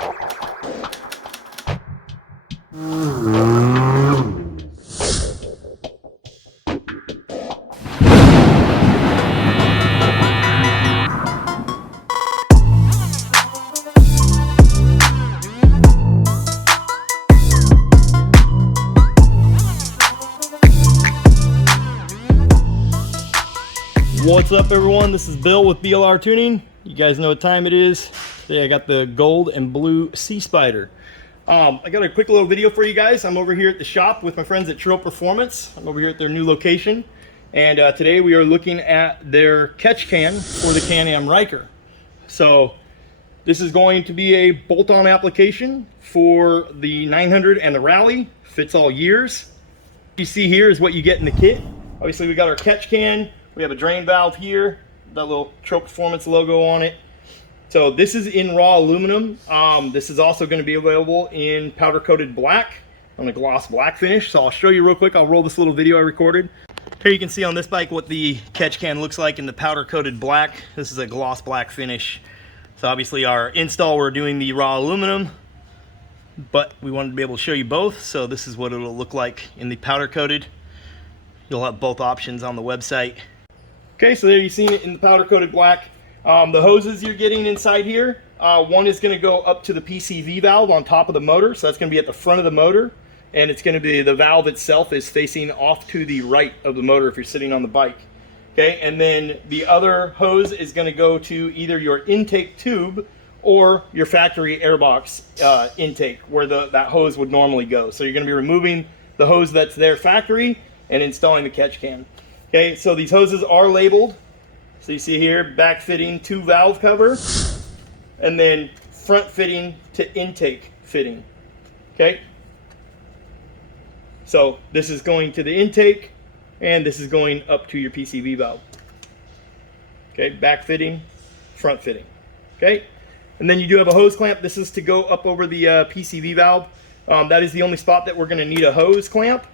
What's up everyone, this is Bill with BLRTUNING. You guys know what time it is. Today I got the gold and blue Sea Spider. I got a quick little video for you guys. I'm over here at the shop with my friends at TREALPERFORMANCE. I'm over here at their new location. And today we are looking at their catch can for the Can-Am Ryker. So this is going to be a bolt-on application for the 900 and the Rally. Fits all years. What you see here is what you get in the kit. Obviously we got our catch can. We have a drain valve here, that little TREALPERFORMANCE logo on it. So this is in raw aluminum. This is also going to be available in powder coated black on a gloss black finish. So I'll show you real quick. I'll roll this little video I recorded. Here you can see on this bike what the catch can looks like in the powder coated black. This is a gloss black finish. So obviously our install, we're doing the raw aluminum, but we wanted to be able to show you both. So this is what it'll look like in the powder coated. You'll have both options on the website. Okay, so there you've seen it in the powder coated black. The hoses you're getting inside here, one is going to go up to the PCV valve on top of the motor, so that's going to be at the front of the motor, and it's going to be, the valve itself is facing off to the right of the motor if you're sitting on the bike. Okay, and then the other hose is going to go to either your intake tube or your factory airbox intake, where that hose would normally go. So you're going to be removing the hose that's there factory and installing the catch can. Okay, so these hoses are labeled. So you see here, back fitting to valve cover, and then front fitting to intake fitting. Okay, so this is going to the intake, and this is going up to your PCV valve. Okay, back fitting, front fitting. Okay, and then you do have a hose clamp. This is to go up over the PCV valve. That is the only spot that we're going to need a hose clamp.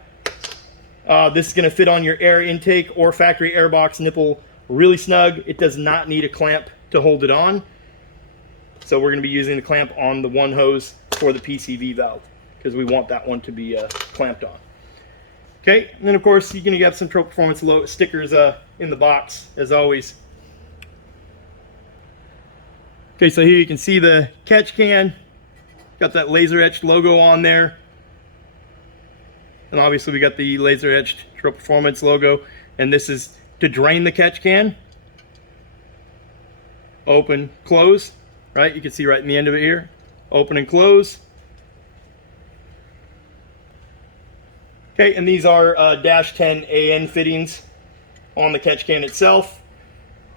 This is going to fit on your air intake or factory airbox nipple really snug. It does not need a clamp to hold it on. So we're going to be using the clamp on the one hose for the PCV valve because we want that one to be clamped on. Okay, and then of course you're going to have some TREALPERFORMANCE stickers in the box as always. Okay, so here you can see the catch can. Got that laser etched logo on there. And obviously we got the laser etched TREALPERFORMANCE logo, and this is to drain the catch can. Open, close, right? You can see right in the end of it here. Open and close. Okay, and these are dash 10 AN fittings on the catch can itself.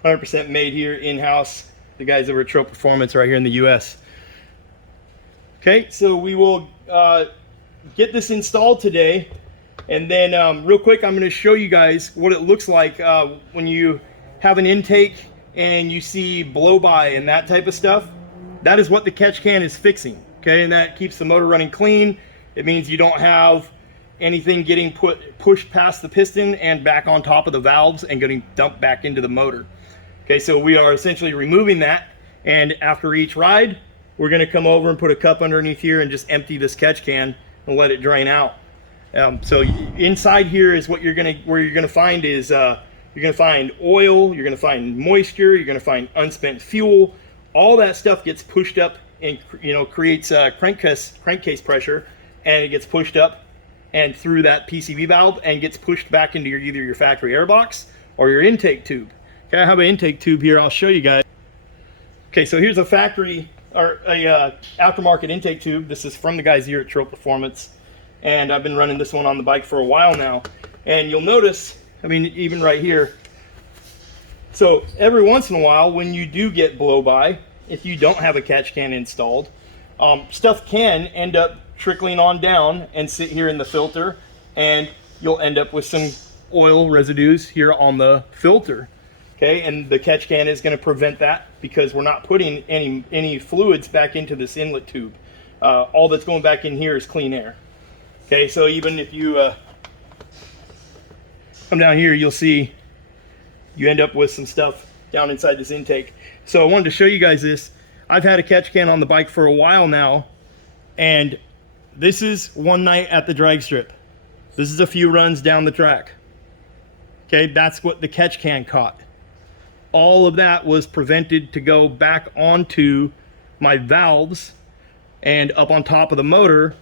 100% made here in-house. The guys over at TREALPERFORMANCE right here in the US. Okay, so we will get this installed today, and then real quick I'm going to show you guys what it looks like when you have an intake and you see blow by and that type of stuff. That is what the catch can is fixing. Okay, and that keeps the motor running clean. It means you don't have anything getting pushed past the piston and back on top of the valves and getting dumped back into the motor. Okay, so we are essentially removing that, and after each ride we're going to come over and put a cup underneath here and just empty this catch can and let it drain out. So inside here is what where you're gonna find is you're gonna find oil, you're gonna find moisture, you're gonna find unspent fuel. All that stuff gets pushed up and creates crankcase pressure, and it gets pushed up and through that PCV valve and gets pushed back into either your factory airbox or your intake tube. Okay, I have an intake tube here. I'll show you guys. Okay, so here's a factory or a aftermarket intake tube. This is from the guys here at TREALPERFORMANCE, and I've been running this one on the bike for a while now. And you'll notice, I mean, even right here, so every once in a while when you do get blow by, if you don't have a catch can installed, stuff can end up trickling on down and sit here in the filter, and you'll end up with some oil residues here on the filter. Okay, and the catch can is going to prevent that because we're not putting any fluids back into this inlet tube. All that's going back in here is clean air. Okay, so even if you come down here, you'll see you end up with some stuff down inside this intake. So I wanted to show you guys this. I've had a catch can on the bike for a while now, and this is one night at the drag strip. This is a few runs down the track. Okay, that's what the catch can caught. All of that was prevented to go back onto my valves and up on top of the motor,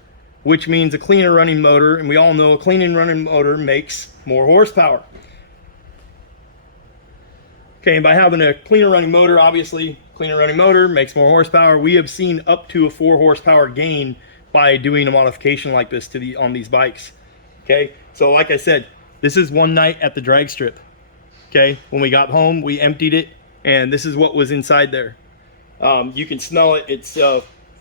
which means a cleaner running motor, and we all know a clean running motor makes more horsepower. Okay, and by having a cleaner running motor, obviously, cleaner running motor makes more horsepower. We have seen up to a 4 horsepower gain by doing a modification like this to on these bikes. Okay, so like I said, this is one night at the drag strip. Okay, when we got home, we emptied it, and this is what was inside there. You can smell it. It's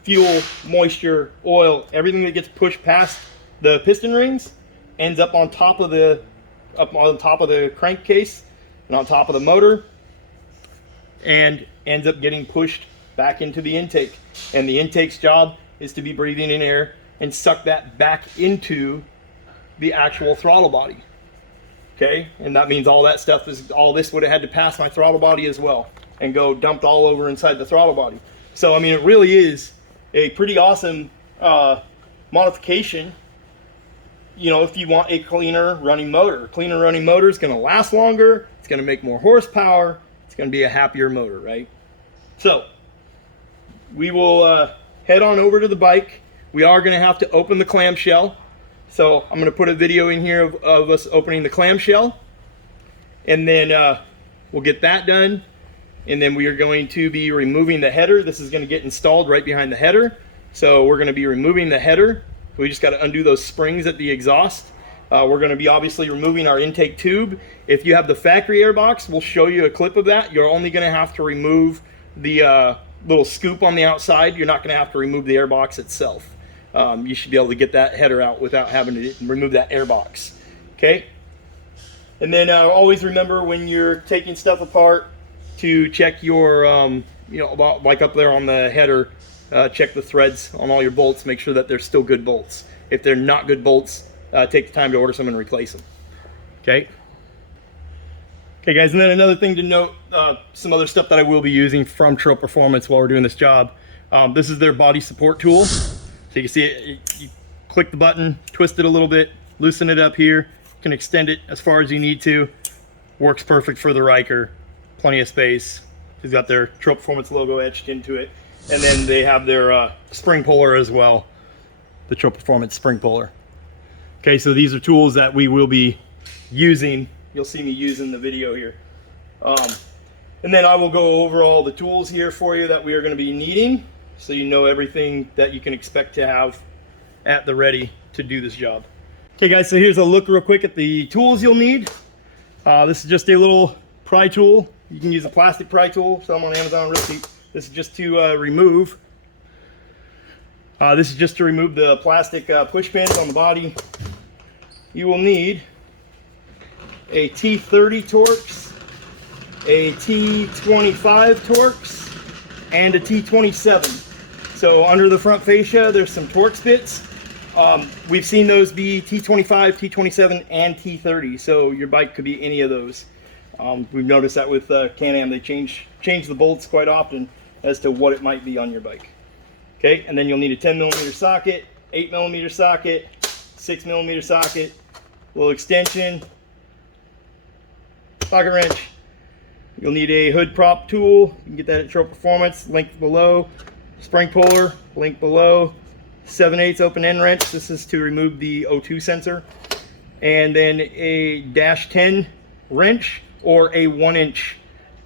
fuel, moisture, oil, everything that gets pushed past the piston rings ends up on top of the crankcase and on top of the motor, and ends up getting pushed back into the intake. And the intake's job is to be breathing in air and suck that back into the actual throttle body. Okay, and that means all that stuff all this would have had to pass my throttle body as well and go dumped all over inside the throttle body. So I mean, it really is a pretty awesome modification, you know, if you want a cleaner running motor. A cleaner running motor is going to last longer, it's going to make more horsepower, it's going to be a happier motor, right? So we will head on over to the bike. We are going to have to open the clamshell. So I'm going to put a video in here of us opening the clamshell, and then we'll get that done. And then we are going to be removing the header. This is going to get installed right behind the header. So we're going to be removing the header. We just got to undo those springs at the exhaust. We're going to be obviously removing our intake tube. If you have the factory airbox, we'll show you a clip of that. You're only going to have to remove the little scoop on the outside. You're not going to have to remove the airbox itself. You should be able to get that header out without having to remove that airbox. Okay? And then always remember, when you're taking stuff apart, to check your, you know, like up there on the header, check the threads on all your bolts, make sure that they're still good bolts. If they're not good bolts, take the time to order some and replace them. Okay? Okay, guys, and then another thing to note, some other stuff that I will be using from Treal Performance while we're doing this job. This is their body support tool. So you can see it, you click the button, twist it a little bit, loosen it up here, you can extend it as far as you need to. Works perfect for the Ryker. Plenty of space. It's got their Treal Performance logo etched into it. And then they have their spring puller as well, the Treal Performance spring puller. Okay, so these are tools that we will be using. You'll see me using the video here. And then I will go over all the tools here for you that we are going to be needing, so you know everything that you can expect to have at the ready to do this job. Okay guys, so here's a look real quick at the tools you'll need. This is just a little pry tool. You can use a plastic pry tool, sell them on Amazon real cheap. This is just to remove. This is just to remove the plastic push pins on the body. You will need a T30 Torx, a T25 Torx, and a T27. So under the front fascia, there's some Torx bits. We've seen those be T25, T27, and T30. So your bike could be any of those. We've noticed that with Can-Am, they change the bolts quite often as to what it might be on your bike. Okay, and then you'll need a 10mm socket, 8mm socket, 6mm socket, little extension, socket wrench. You'll need a hood prop tool. You can get that at Treal Performance, link below. Spring puller, link below. 7/8 open end wrench. This is to remove the O2 sensor. And then a -10 wrench or a 1-inch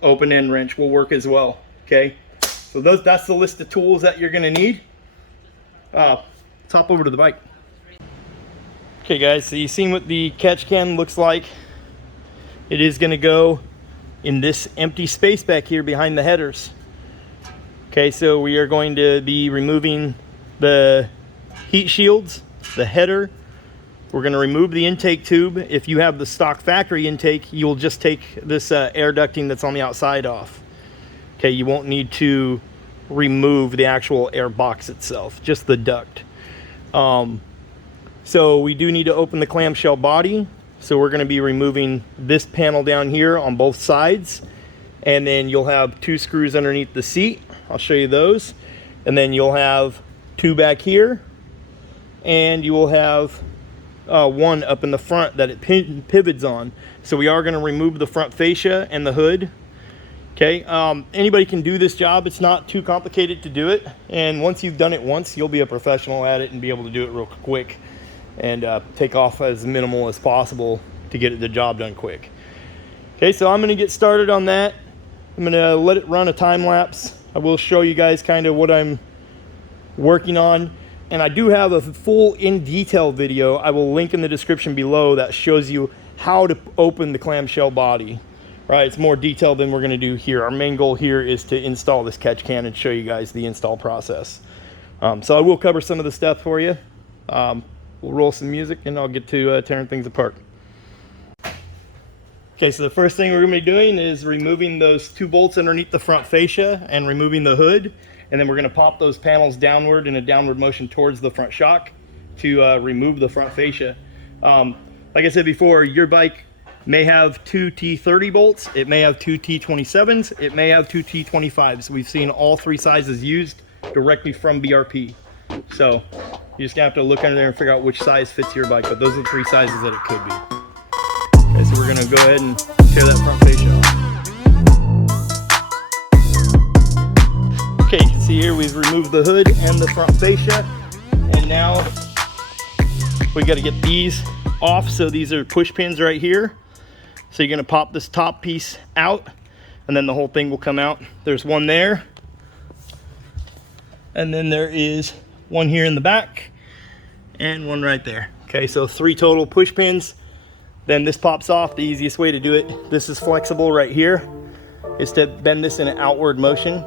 open end wrench will work as well. Okay, so that's the list of tools that you're going to need. Let's hop over to the bike. Okay guys, so you've seen what the catch can looks like. It is going to go in this empty space back here behind the headers. Okay, so we are going to be removing the heat shields, the header. We're going to remove the intake tube. If you have the stock factory intake, you'll just take this air ducting that's on the outside off. Okay, you won't need to remove the actual air box itself, just the duct. So we do need to open the clamshell body. So we're going to be removing this panel down here on both sides. And then you'll have 2 screws underneath the seat. I'll show you those. And then you'll have 2 back here, and you will have 1 up in the front that it pivots on. So we are going to remove the front fascia and the hood. Okay, anybody can do this job. It's not too complicated to do it, and once you've done it once, you'll be a professional at it and be able to do it real quick and take off as minimal as possible to get the job done quick. Okay, so I'm going to get started on that. I'm going to let it run a time lapse. I will show you guys kind of what I'm working on, and I do have a full in detail video I will link in the description below that shows you how to open the clamshell body. Right, it's more detailed than we're going to do here. Our main goal here is to install this catch can and show you guys the install process. So I will cover some of the stuff for you. We'll roll some music and I'll get to tearing things apart. Okay, so the first thing we're going to be doing is removing those 2 bolts underneath the front fascia and removing the hood. And then we're going to pop those panels downward in a downward motion towards the front shock to remove the front fascia. Like I said before, your bike may have 2 T30 bolts, it may have 2 T27s, it may have 2 T25s. We've seen all 3 sizes used directly from BRP. So you just have to look under there and figure out which size fits your bike, but those are the 3 sizes that it could be. Okay, so we're gonna go ahead and tear that front fascia off. Okay, you can see here we've removed the hood and the front fascia, and now we gotta get these off. So these are push pins right here. So you're going to pop this top piece out, and then the whole thing will come out. There's 1 there, and then there is 1 here in the back, and 1 right there. Okay, so 3 total push pins. Then this pops off. The easiest way to do it, this is flexible right here, is to bend this in an outward motion,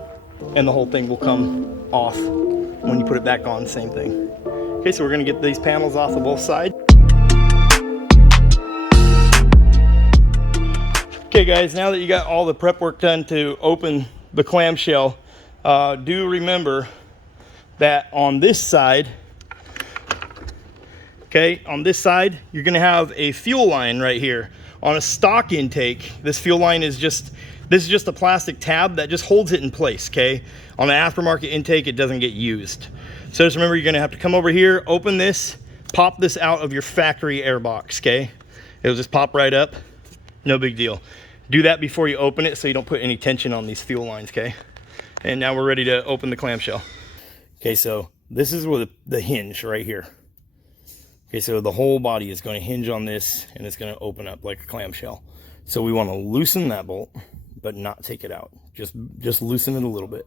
and the whole thing will come off when you put it back on. Same thing. Okay, so we're going to get these panels off of both sides. Okay guys, now that you got all the prep work done to open the clamshell, do remember that on this side, okay, on this side, you're gonna have a fuel line right here. On a stock intake, this fuel line is just a plastic tab that just holds it in place, okay? On an aftermarket intake, it doesn't get used. So just remember, you're gonna have to come over here, open this, pop this out of your factory air box, okay? It'll just pop right up, no big deal. Do that before you open it so you don't put any tension on these fuel lines, okay? And now we're ready to open the clamshell. Okay, so this is where the hinge right here. Okay, so the whole body is going to hinge on this, and it's going to open up like a clamshell. So we want to loosen that bolt, but not take it out. Just loosen it a little bit.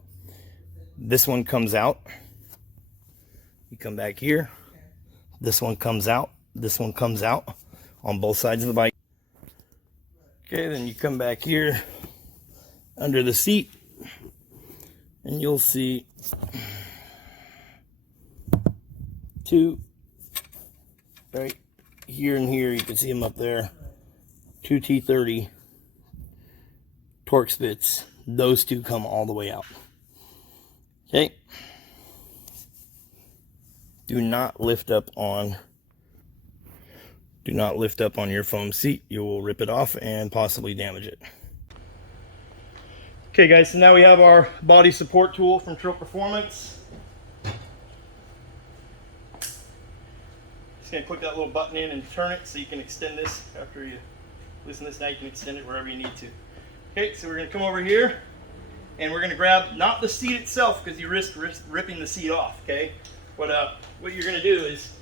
This one comes out. You come back here. This one comes out. This one comes out on both sides of the bike. Okay, then you come back here under the seat, and you'll see 2 right here and here. You can see them up there. 2 T30 Torx bits. Those 2 come all the way out. Okay. Do not lift up on your foam seat. You will rip it off and possibly damage it. Okay guys, so now we have our body support tool from Treal Performance. Just gonna click that little button in and turn it so you can extend this. After you loosen this, now you can extend it wherever you need to. Okay, so we're gonna come over here and we're gonna grab, not the seat itself because you risk ripping the seat off, okay? What you're gonna do is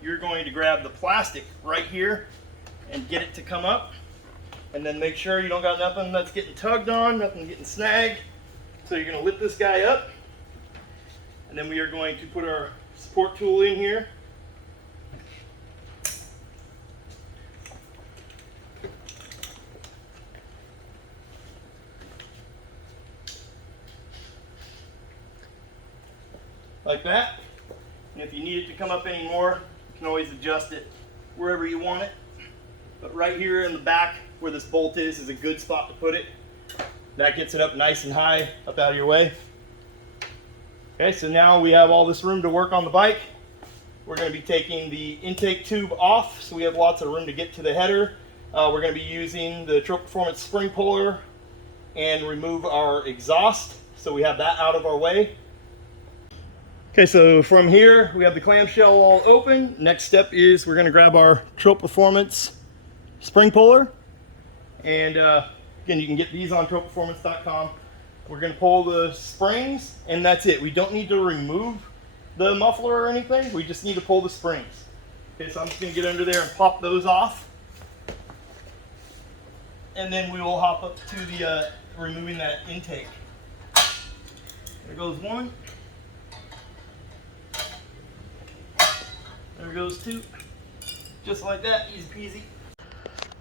you're going to grab the plastic right here and get it to come up, and then make sure you don't got nothing that's getting tugged on, nothing getting snagged. So you're going to lift this guy up, and then we are going to put our support tool in here. Like that. And if you need it to come up any more, you can always adjust it wherever you want it. But right here in the back where this bolt is a good spot to put it. That gets it up nice and high, up out of your way. Okay, so now we have all this room to work on the bike. We're going to be taking the intake tube off, so we have lots of room to get to the header. We're going to be using the Treal Performance spring puller and remove our exhaust. So we have that out of our way. Okay, so from here, we have the clamshell all open. Next step is we're gonna grab our TREALPERFORMANCE spring puller. And again, you can get these on TREALPERFORMANCE.com. We're gonna pull the springs, and that's it. We don't need to remove the muffler or anything. We just need to pull the springs. Okay, so I'm just gonna get under there and pop those off. And then we will hop up to the removing that intake. There goes one. There goes two. Just like that, easy peasy.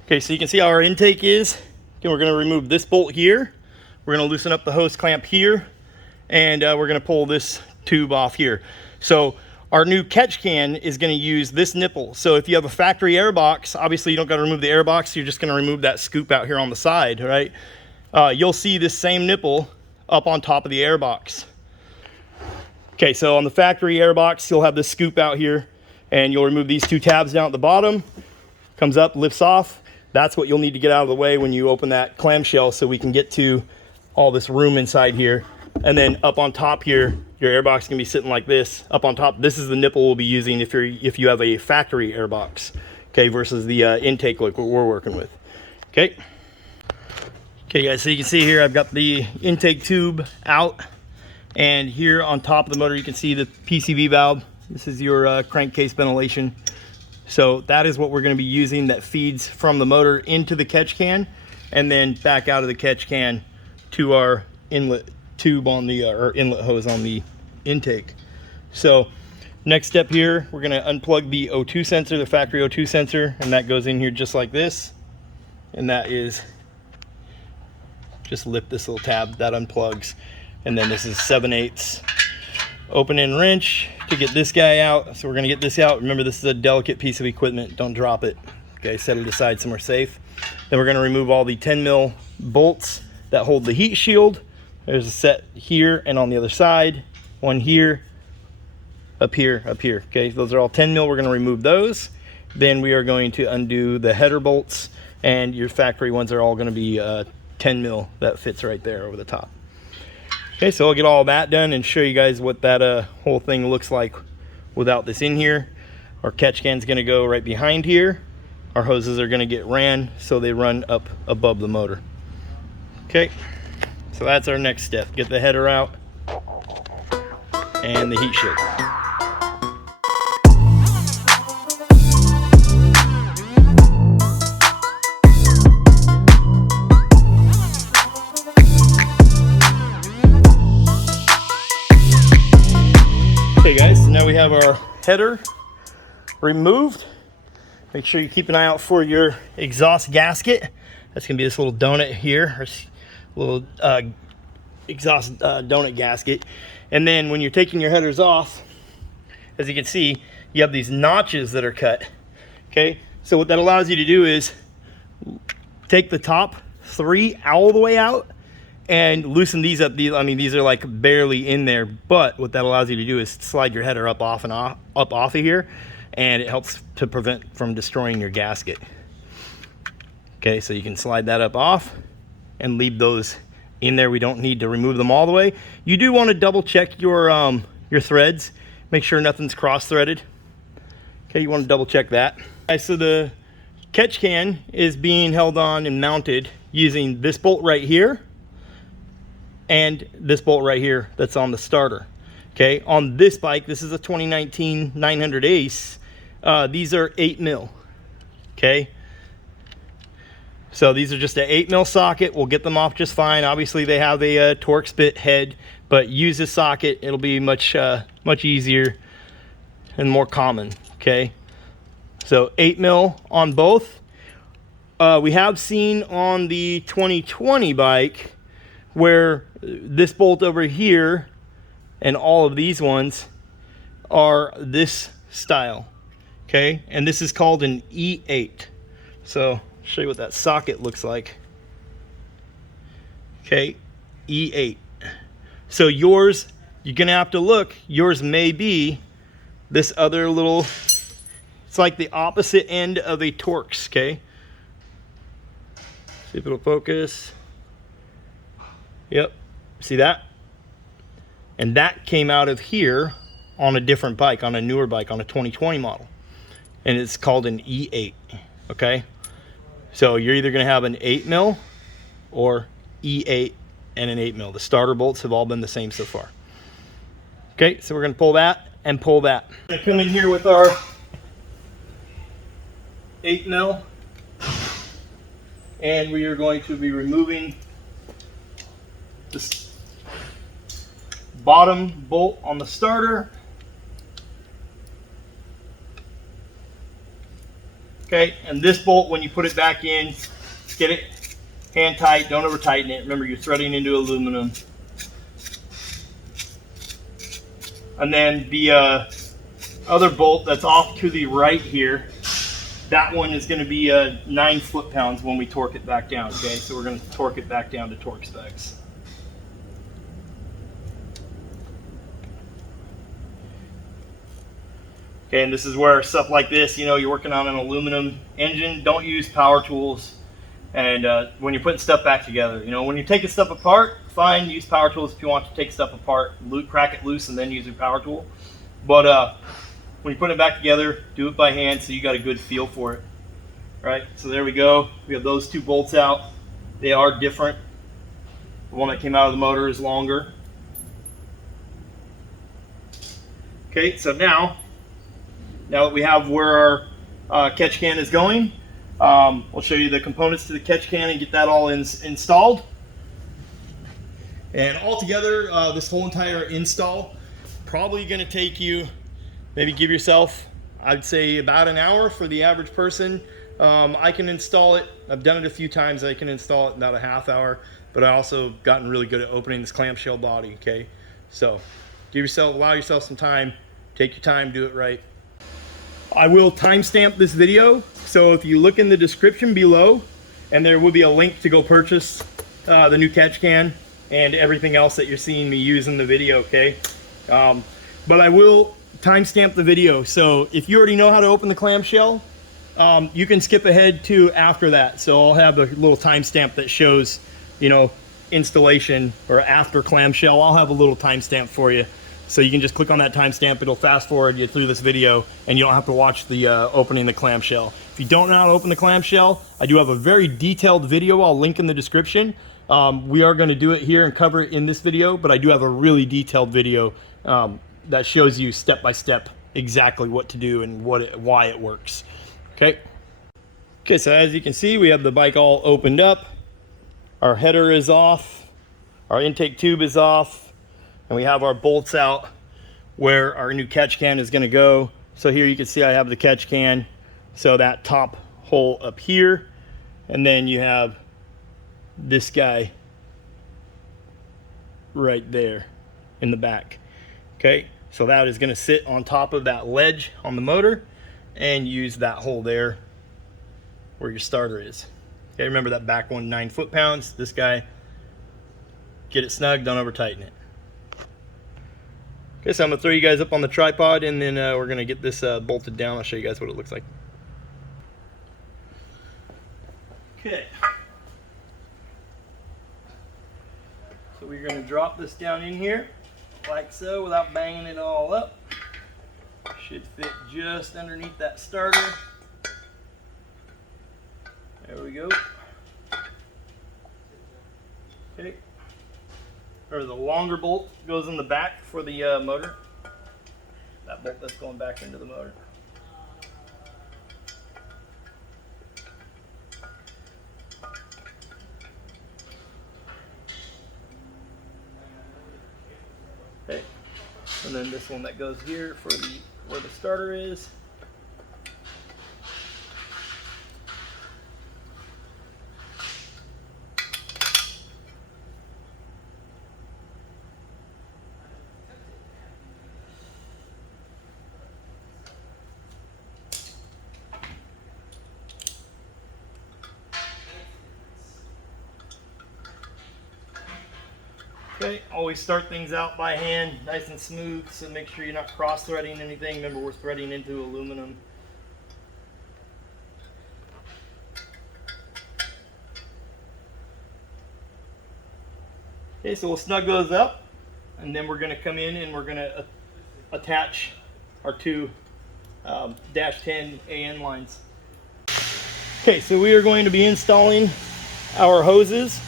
Okay, so you can see how our intake is. Okay, we're gonna remove this bolt here. We're gonna loosen up the hose clamp here. And we're gonna pull this tube off here. So our new catch can is gonna use this nipple. So if you have a factory air box, obviously you don't gotta remove the air box, you're just gonna remove that scoop out here on the side, right? You'll see this same nipple up on top of the air box. Okay, so on the factory air box, you'll have this scoop out here, and you'll remove these two tabs down at the bottom. Comes up, lifts off. That's what you'll need to get out of the way when you open that clamshell, so we can get to all this room inside here. And then up on top here, your air box can be sitting like this. Up on top, this is the nipple we'll be using if you have a factory air box, okay, versus the intake like what we're working with. Okay. Okay, guys, so you can see here I've got the intake tube out, and here on top of the motor you can see the PCV valve. This is your crankcase ventilation. So that is what we're going to be using, that feeds from the motor into the catch can and then back out of the catch can to our inlet tube on the or inlet hose on the intake. So next step here, we're going to unplug the O2 sensor, the factory O2 sensor, and that goes in here just like this. And that is, just lift this little tab, that unplugs. And then this is 7/8 open end wrench to get this guy out. So we're going to get this out. Remember, this is a delicate piece of equipment. Don't drop it. Okay, set it aside somewhere safe. Then we're going to remove all the 10mm bolts that hold the heat shield. There's a set here and on the other side. One here, up here, up here. Okay, those are all 10mm. We're going to remove those. Then we are going to undo the header bolts, and your factory ones are all going to be 10mm. That fits right there over the top. Okay, so I'll get all that done and show you guys what that whole thing looks like without this in here. Our catch can's gonna go right behind here. Our hoses are gonna get ran so they run up above the motor. Okay, so that's our next step. Get the header out and the heat shield. Okay guys, so now we have our header removed. Make sure you keep an eye out for your exhaust gasket. That's gonna be this little donut here, or little exhaust donut gasket. And then when you're taking your headers off, as you can see, you have these notches that are cut. Okay, so what that allows you to do is take the top 3 all the way out and loosen these up. I mean, these are like barely in there, but what that allows you to do is slide your header up off of here, and it helps to prevent from destroying your gasket. Okay, so you can slide that up off and leave those in there. We don't need to remove them all the way. You do want to double check your threads, make sure nothing's cross-threaded. Okay, you want to double check that. Okay, so the catch can is being held on and mounted using this bolt right here and this bolt right here that's on the starter. Okay, on this bike, this is a 2019 900 Ace. These are 8mm. Okay, so these are just an 8mm socket. We'll get them off just fine. Obviously, they have a Torx bit head, but use this socket. It'll be much easier and more common. Okay, so 8mm on both. We have seen on the 2020 bike where this bolt over here and all of these ones are this style. Okay, and this is called an E8. So I'll show you what that socket looks like. Okay, E8. So yours, you're gonna have to look, yours may be this other little, it's like the opposite end of a Torx. Okay, see if it'll focus. Yep, see that? And that came out of here on a different bike, on a newer bike, on a 2020 model. And it's called an E8, okay? So you're either gonna have an 8 mil or E8 and an 8 mil. The starter bolts have all been the same so far. Okay, so we're gonna pull that and pull that. We're gonna come in here with our 8 mil, and we are going to be removing this bottom bolt on the starter. Okay, and this bolt, when you put it back in, get it hand tight, don't over tighten it. Remember, you're threading into aluminum. And then the other bolt that's off to the right here, that one is going to be 9 foot-pounds when we torque it back down. Okay, so we're going to torque it back down to torque specs. Okay, and this is where stuff like this, you know, you're working on an aluminum engine, don't use power tools. And when you're putting stuff back together, you know, when you're taking stuff apart, fine, use power tools if you want to take stuff apart, crack it loose and then use your power tool. But when you put it back together, do it by hand so you got a good feel for it. Right, so there we go. We have those 2 bolts out. They are different. The one that came out of the motor is longer. Okay, so now that we have where our catch can is going, we'll show you the components to the catch can and get that all installed. And altogether, this whole entire install probably going to take you, maybe give yourself, I'd say about an hour for the average person. I can install it. I've done it a few times. I can install it in about a half hour, but I also gotten really good at opening this clamshell body. Okay, so allow yourself some time. Take your time, do it right. I will timestamp this video, so if you look in the description below, and there will be a link to go purchase the new catch can and everything else that you're seeing me use in the video, okay? But I will timestamp the video, so if you already know how to open the clamshell, you can skip ahead to after that. So I'll have a little timestamp that shows, you know, installation or after clamshell. I'll have a little timestamp for you. So you can just click on that timestamp, it'll fast forward you through this video and you don't have to watch the opening the clamshell. If you don't know how to open the clamshell, I do have a very detailed video I'll link in the description. We are going to do it here and cover it in this video, but I do have a really detailed video that shows you step by step exactly what to do and why it works. Okay, so as you can see, we have the bike all opened up. Our header is off, our intake tube is off, and we have our bolts out where our new catch can is going to go. So here you can see I have the catch can, so that top hole up here, and then you have this guy right there in the back. Okay, so that is going to sit on top of that ledge on the motor and use that hole there where your starter is. Okay, remember that back one, 9 foot-pounds. This guy, get it snug, don't over tighten it. Okay, so I'm gonna throw you guys up on the tripod, and then we're gonna get this bolted down. I'll show you guys what it looks like. Okay. So we're gonna drop this down in here, like so, without banging it all up. Should fit just underneath that starter. There we go. Okay. Or the longer bolt goes in the back for the motor. That bolt that's going back into the motor. Okay, and then this one that goes here for where the starter is. Okay, always start things out by hand, nice and smooth, so make sure you're not cross-threading anything. Remember, we're threading into aluminum. Okay, so we'll snug those up, and then we're going to come in and we're going to attach our two -10 AN lines. Okay, so we are going to be installing our hoses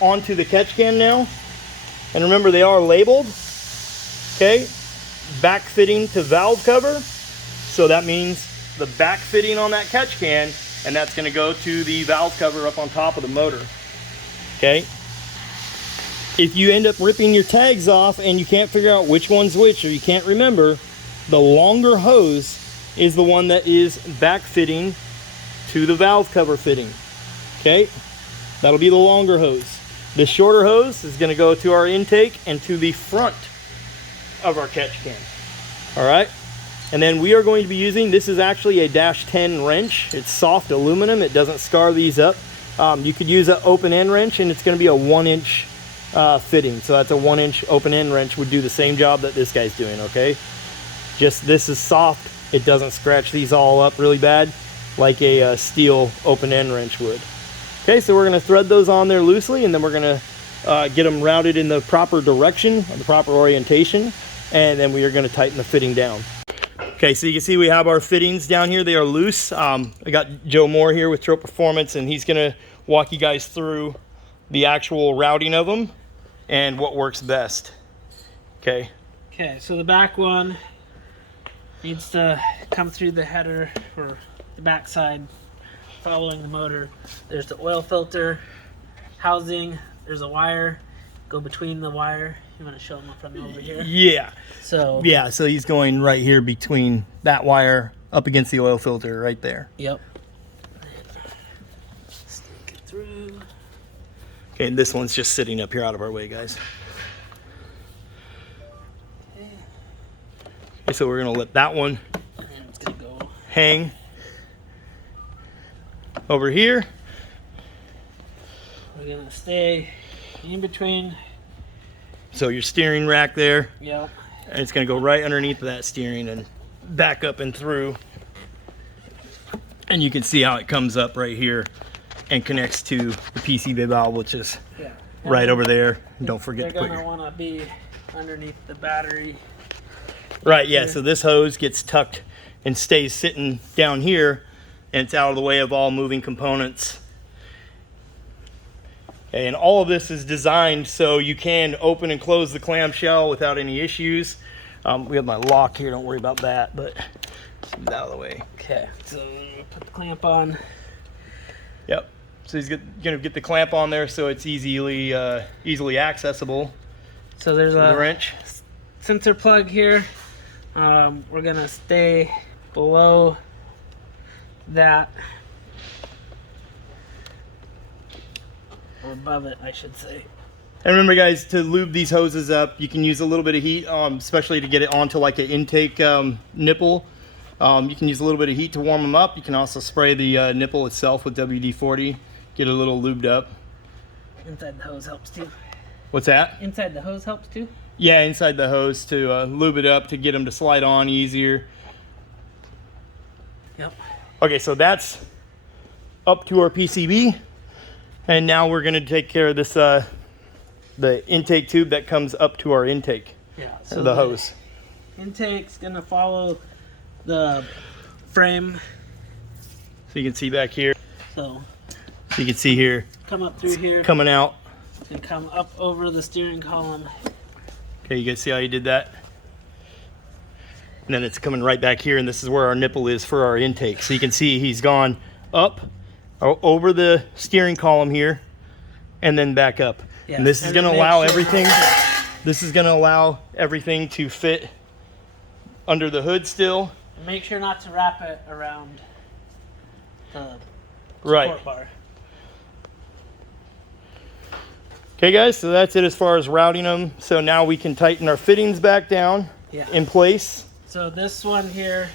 onto the catch can now, and remember they are labeled. Okay, back fitting to valve cover, so that means the back fitting on that catch can, and that's going to go to the valve cover up on top of the motor. Okay, if you end up ripping your tags off and you can't figure out which one's which, or you can't remember, the longer hose is the one that is back fitting to the valve cover fitting. Okay, that'll be the longer hose. The shorter hose is going to go to our intake and to the front of our catch can. All right, and then we are going to be using, this is actually a -10 wrench. It's soft aluminum, it doesn't scar these up. You could use an open end wrench, and it's going to be a 1-inch fitting, so that's a 1-inch open end wrench, would do the same job that this guy's doing. Okay, just this is soft, it doesn't scratch these all up really bad like a steel open end wrench would. Okay, so we're going to thread those on there loosely, and then we're going to get them routed in the proper direction, the proper orientation, and then we are going to tighten the fitting down. Okay, so you can see we have our fittings down here. They are loose. I got Joe Moore here with Treal Performance, and he's going to walk you guys through the actual routing of them and what works best. Okay. Okay, so the back one needs to come through the header for the back side following the motor. There's the oil filter housing, there's a wire, go between the wire. You want to show them from over here? Yeah. So yeah, so he's going right here between that wire up against the oil filter right there. Yep. Stick it through. Okay, and this one's just sitting up here out of our way, guys. Okay, so we're gonna let that one And it's gonna go hang over here. We're gonna stay in between. So your steering rack there, Yep. and it's gonna go right underneath that steering and back up and through. And you can see how it comes up right here and connects to the PCB valve, which is right over there. Don't forget to They're put gonna your... want to be underneath the battery. Right, yeah, so this hose gets tucked and stays sitting down here, and it's out of the way of all moving components. And all of this is designed so you can open and close the clamshell without any issues. We have my lock here, don't worry about that, but it's out of the way. Okay, so put the clamp on. Yep, so he's gonna get the clamp on there so it's easily accessible. So there's The a wrench. sensor plug here. We're gonna stay below that, or above it, I should say. And remember, guys, to lube these hoses up, you can use a little bit of heat, especially to get it onto like an intake nipple. You can use a little bit of heat to warm them up. You can also spray the nipple itself with WD-40, get it a little lubed up. Inside the hose helps too. What's that? Inside the hose helps too? Yeah, inside the hose to lube it up to get them to slide on easier. Yep. Okay, so that's up to our PCB. And now we're going to take care of this, the intake tube that comes up to our intake. Yeah. So the hose. Intake's gonna follow the frame. So you can see back here. So You can see here come up through here coming out. and come up over the steering column. Okay, you guys see how you did that? And then it's coming right back here, and this is where our nipple is for our intake. So you can see he's gone up over the steering column here and then back up. Yeah. And this is going to allow everything. This is going to allow everything to fit under the hood still. And make sure not to wrap it around the Right. support bar. Okay, guys, so that's it as far as routing them. So now we can tighten our fittings back down in place. So this one here,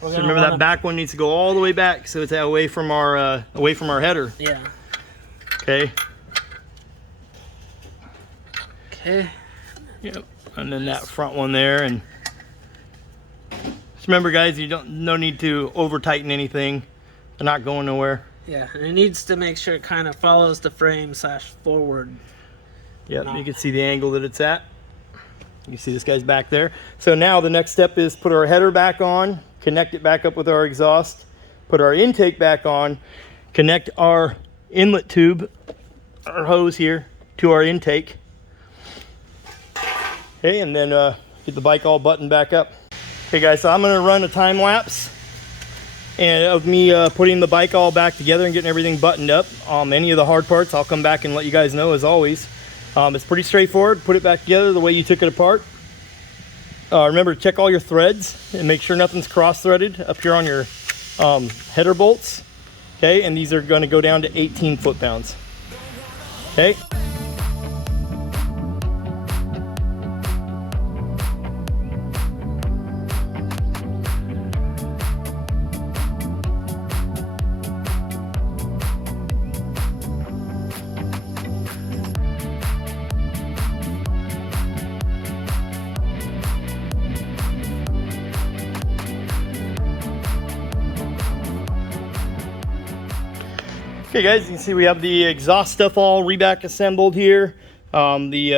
we're So gonna remember that back one needs to go all the way back so it's away from our header. Yeah. Okay. Okay. Yep. And then that front one there, and just remember, guys, no need to over tighten anything. They're not going nowhere. Yeah, and it needs to make sure it kind of follows the frame / forward. Yep. You can see the angle that it's at. You see this guy's back there. So now the next step is put our header back on, connect it back up with our exhaust, put our intake back on, connect our inlet tube, our hose here, to our intake. Okay, and then get the bike all buttoned back up. Okay guys, so I'm gonna run a time lapse and of me putting the bike all back together and getting everything buttoned up. Any of the hard parts, I'll come back and let you guys know as always. It's pretty straightforward. Put it back together the way you took it apart. Remember to check all your threads and make sure nothing's cross-threaded up here on your header bolts. Okay, and these are going to go down to 18 foot-pounds. Okay. Okay guys, you can see we have the exhaust stuff all reback assembled here. We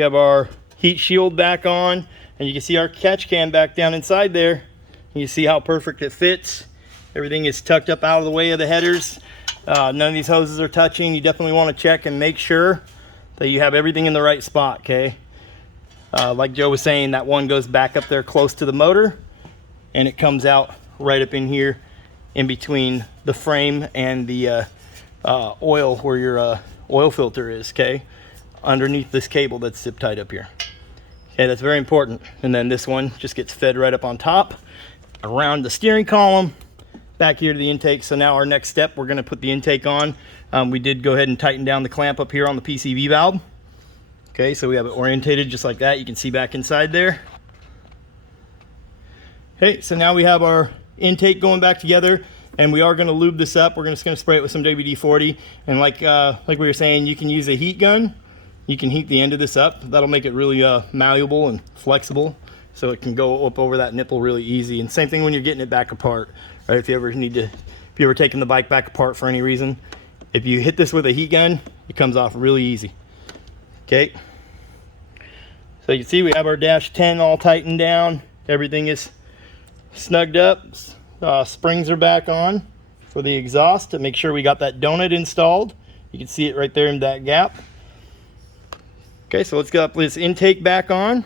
have our heat shield back on, and you can see our catch can back down inside there. You see how perfect it fits. Everything is tucked up out of the way of the headers. None of these hoses are touching. You definitely want to check and make sure that you have everything in the right spot, okay? Like Joe was saying, that one goes back up there close to the motor, and it comes out right up in here in between the frame and the oil, where your oil filter is, okay? Underneath this cable that's zip tied up here. Okay, that's very important. And then this one just gets fed right up on top, around the steering column, back here to the intake. So now our next step, we're gonna put the intake on. We did go ahead and tighten down the clamp up here on the PCV valve. Okay, so we have it orientated just like that. You can see back inside there. Okay, so now we have our intake going back together, and we are going to lube this up. We're just going to spray it with some WD-40, and like we were saying, you can use a heat gun. You can heat the end of this up. That'll make it really malleable and flexible, so it can go up over that nipple really easy. And same thing when you're getting it back apart, right? If you're ever taking the bike back apart for any reason, if you hit this with a heat gun, it comes off really easy. Okay, so you can see we have our dash 10 all tightened down. Everything is snugged up. Springs are back on for the exhaust to make sure we got that donut installed. You can see it right there in that gap. Okay, so let's get this intake back on,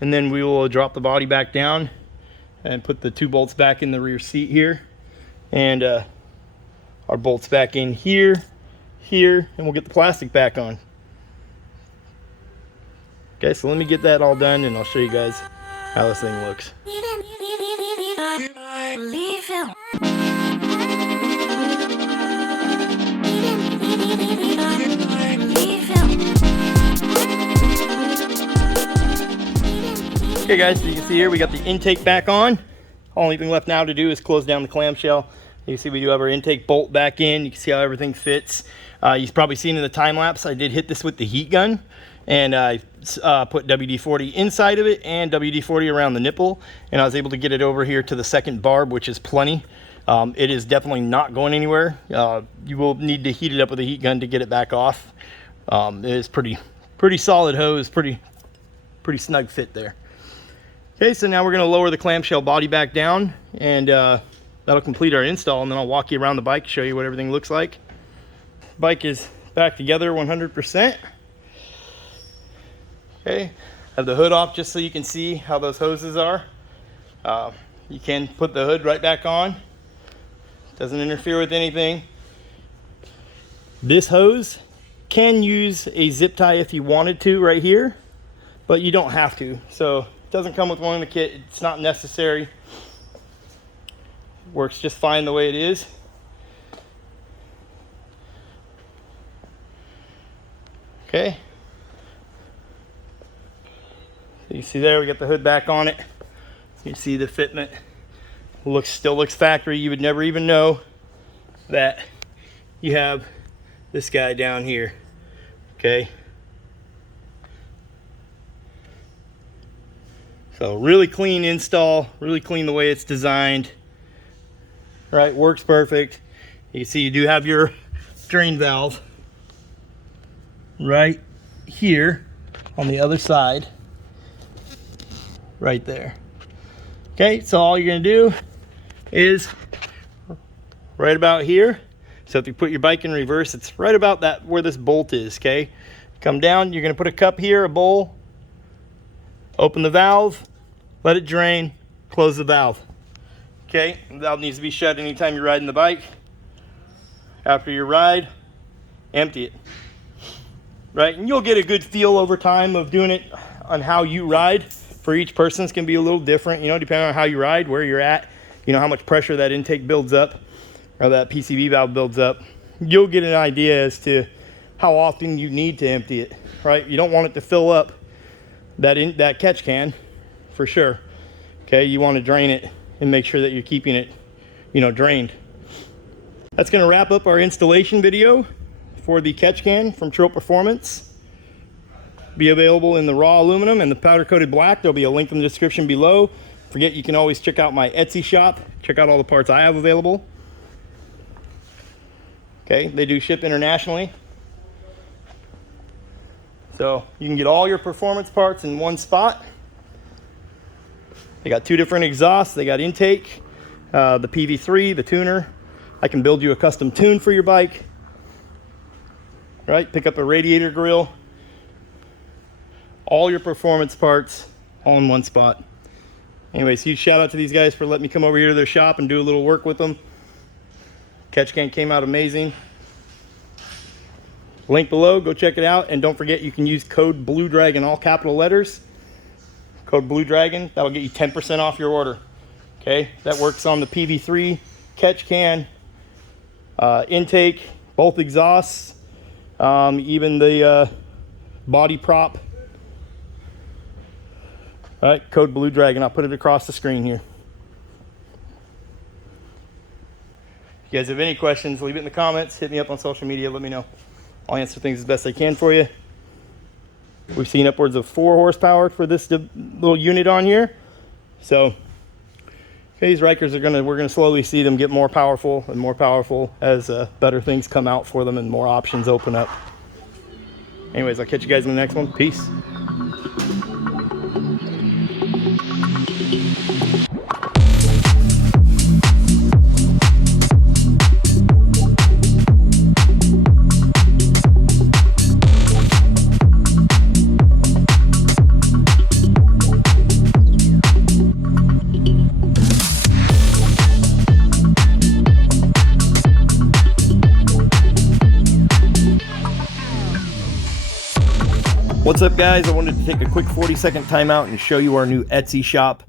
and then we will drop the body back down and put the 2 bolts back in the rear seat here, and our bolts back in here, and we'll get the plastic back on. Okay, so let me get that all done, and I'll show you guys how this thing looks. Okay guys, so you can see here we got the intake back on. Only thing left now to do is close down the clamshell. You can see we do have our intake bolt back in. You can see how everything fits. You've probably seen in the time lapse, I did hit this with the heat gun, and I put WD-40 inside of it and WD-40 around the nipple, and I was able to get it over here to the second barb, which is plenty. It is definitely not going anywhere. You will need to heat it up with a heat gun to get it back off. It is pretty solid hose, pretty snug fit there. Okay, so now we're going to lower the clamshell body back down, and that'll complete our install, and then I'll walk you around the bike, show you what everything looks like. Bike is back together 100%. Okay, have the hood off just so you can see how those hoses are. You can put the hood right back on. Doesn't interfere with anything. This hose can use a zip tie if you wanted to right here, but you don't have to. So it doesn't come with one in the kit. It's not necessary. Works just fine the way it is. Okay. So you see there, we got the hood back on it. You can see the fitment still looks factory. You would never even know that you have this guy down here. Okay. So really clean install, really clean the way it's designed. Right, works perfect. You can see you do have your drain valve right here. on the other side, right there. Okay, so all you're gonna do is right about here. So if you put your bike in reverse, it's right about that where this bolt is, okay? Come down, you're gonna put a cup here, a bowl, open the valve, let it drain, close the valve. Okay, the valve needs to be shut anytime you're riding the bike. After your ride, empty it. Right, and you'll get a good feel over time of doing it on how you ride. For each person, it's gonna be a little different, you know, depending on how you ride, where you're at, you know, how much pressure that intake builds up, or that PCV valve builds up. You'll get an idea as to how often you need to empty it, right? You don't want it to fill up that catch can, for sure. Okay, you want to drain it and make sure that you're keeping it, you know, drained. That's going to wrap up our installation video for the catch can from Treal Performance. Be available in the raw aluminum and the powder coated black. There'll be a link in the description below. Forget, you can always check out my Etsy shop. Check out all the parts I have available. Okay, they do ship internationally. So you can get all your performance parts in one spot. They got two different exhausts. They got intake, the PV3, the tuner. I can build you a custom tune for your bike. Right, pick up a radiator grill. All your performance parts all in one spot. Anyways, huge shout out to these guys for letting me come over here to their shop and do a little work with them. Catch can came out amazing. Link below, go check it out, and don't forget you can use code BLUEDRAGON, all capital letters. Code BLUEDRAGON, that'll get you 10% off your order. Okay, that works on the PV3 catch can, intake, both exhausts, even the body prop. All right, code BLUEDRAGON, I'll put it across the screen here. If you guys have any questions, leave it in the comments, hit me up on social media, let me know. I'll answer things as best I can for you. We've seen upwards of 4 horsepower for this little unit on here. So, okay, these Rykers we're gonna slowly see them get more powerful and more powerful as better things come out for them and more options open up. Anyways, I'll catch you guys in the next one. Peace. What's up, guys? I wanted to take a quick 40-second timeout and show you our new Etsy shop.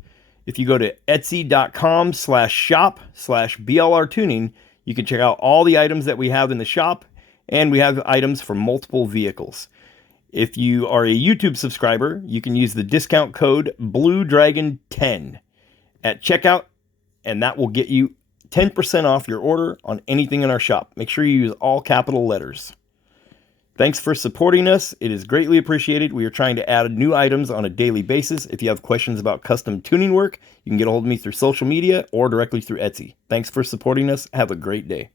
If you go to etsy.com/shop/BLRTuning, you can check out all the items that we have in the shop, and we have items for multiple vehicles. If you are a YouTube subscriber, you can use the discount code BLUEDRAGON10 at checkout, and that will get you 10% off your order on anything in our shop. Make sure you use all capital letters. Thanks for supporting us. It is greatly appreciated. We are trying to add new items on a daily basis. If you have questions about custom tuning work, you can get a hold of me through social media or directly through Etsy. Thanks for supporting us. Have a great day.